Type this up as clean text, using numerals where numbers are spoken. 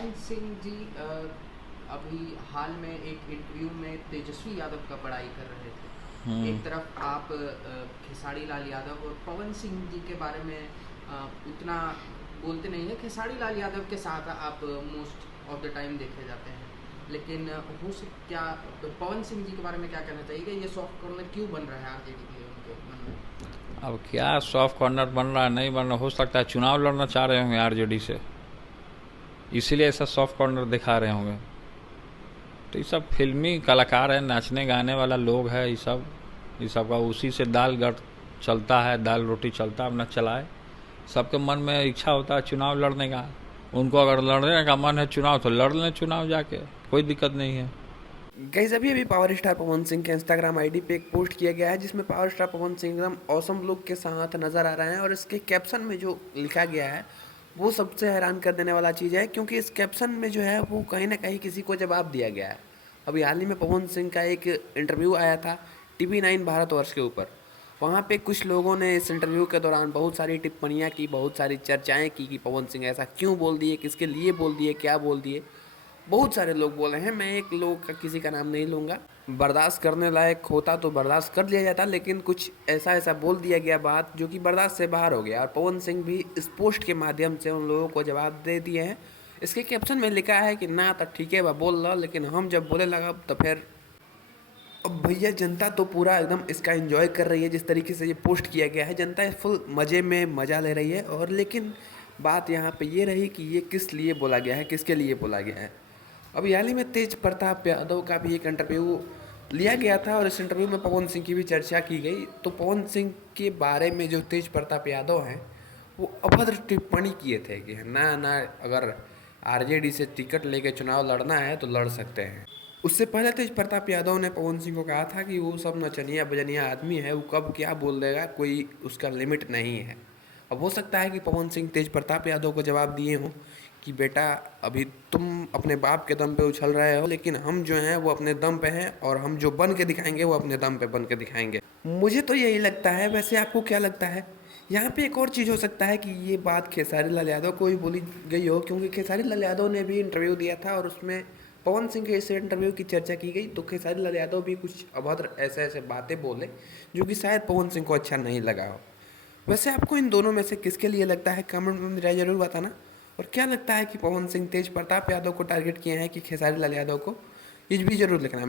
पवन सिंह जी अभी हाल में एक इंटरव्यू में तेजस्वी यादव का बड़ाई कर रहे थे। हम्म। एक तरफ आप खेसारी लाल यादव और पवन सिंह जी के बारे में उतना बोलते नहीं है। खेसारी लाल यादव के साथ आप मोस्ट ऑफ द टाइम देखे जाते हैं, लेकिन क्या पवन सिंह जी के बारे में क्या कहना चाहिए कि ये सॉफ्ट कॉर्नर क्यों बन रहा है आरजेडी के लिए उनके मन में? अब क्या सॉफ्ट कॉर्नर बन रहा है नहीं बन रहा, हो सकता है चुनाव लड़ना चाह रहे होंगे आरजेडी से, इसीलिए ऐसा सॉफ्ट कॉर्नर दिखा रहे होंगे। तो ये सब फिल्मी कलाकार है, नाचने गाने वाला लोग है, ये सब का उसी से दाल गट चलता है, दाल रोटी चलता है, अपना चलाए। सबके मन में इच्छा होता है चुनाव लड़ने का। उनको अगर लड़ने का मन है चुनाव तो लड़ लें चुनाव जाके, कोई दिक्कत नहीं है। गाइस अभी पावर स्टार पवन सिंह के इंस्टाग्राम आईडी पे एक पोस्ट किया गया है जिसमें पावर स्टार पवन सिंह एकदम ऑसम लुक के साथ नजर आ रहे हैं, और इसके कैप्शन में जो लिखा गया है वो सबसे हैरान कर देने वाला चीज़ है, क्योंकि इस कैप्शन में जो है वो कहीं ना कहीं किसी को जवाब दिया गया है। अभी हाल ही में पवन सिंह का एक इंटरव्यू आया था TV9 भारतवर्ष के ऊपर। वहाँ पे कुछ लोगों ने इस इंटरव्यू के दौरान बहुत सारी टिप्पणियाँ की, बहुत सारी चर्चाएँ की कि पवन सिंह ऐसा क्यों बोल दिए, किसके लिए बोल दिए, क्या बोल दिए। बहुत सारे लोग बोले हैं, मैं एक लोग का किसी का नाम नहीं लूँगा। बर्दाश्त करने लायक होता तो बर्दाश्त कर लिया जाता, लेकिन कुछ ऐसा ऐसा बोल दिया गया बात जो कि बर्दाश्त से बाहर हो गया, और पवन सिंह भी इस पोस्ट के माध्यम से उन लोगों को जवाब दे दिए हैं। इसके कैप्शन में लिखा है कि ना तो ठीक है वह बोल रहा, लेकिन हम जब बोले लगा तो फिर अब भैया जनता तो पूरा एकदम इसका एंजॉय कर रही है। जिस तरीके से ये पोस्ट किया गया है, जनता फुल मज़े में मज़ा ले रही है। और लेकिन बात यहाँ पे ये रही कि ये किस लिए बोला गया है, किसके लिए बोला गया है। अभी हाल ही में तेज प्रताप यादव का भी एक इंटरव्यू लिया गया था, और इस इंटरव्यू में पवन सिंह की भी चर्चा की गई। तो पवन सिंह के बारे में जो तेज प्रताप यादव हैं वो अभद्र टिप्पणी किए थे कि ना ना, अगर आरजेडी से टिकट लेके चुनाव लड़ना है तो लड़ सकते हैं। उससे पहले तेज प्रताप यादव ने पवन सिंह को कहा था कि वो सब नचनिया बजनिया आदमी है, वो कब क्या बोल देगा कोई उसका लिमिट नहीं है। अब हो सकता है कि पवन सिंह तेज प्रताप यादव को जवाब दिए हों कि बेटा अभी तुम अपने बाप के दम पे उछल रहे हो, लेकिन हम जो हैं वो अपने दम पे हैं, और हम जो बन के दिखाएंगे वो अपने दम पे बन के दिखाएंगे। मुझे तो यही लगता है, वैसे आपको क्या लगता है? यहाँ पे एक और चीज़ हो सकता है कि ये बात खेसारी लाल यादव को भी बोली गई हो, क्योंकि खेसारी लाल यादव ने भी इंटरव्यू दिया था और उसमें पवन सिंह के इस इंटरव्यू की चर्चा की गई। तो खेसारी लाल यादव भी कुछ अभद्र ऐसे ऐसे बातें बोले जो कि शायद पवन सिंह को अच्छा नहीं लगा हो। वैसे आपको इन दोनों में से किसके लिए लगता है, कमेंट में मुझे ज़रूर बताना। और क्या लगता है कि पवन सिंह तेज प्रताप यादव को टारगेट किए हैं कि खेसारी लाल यादव को, ये भी ज़रूर लिखना।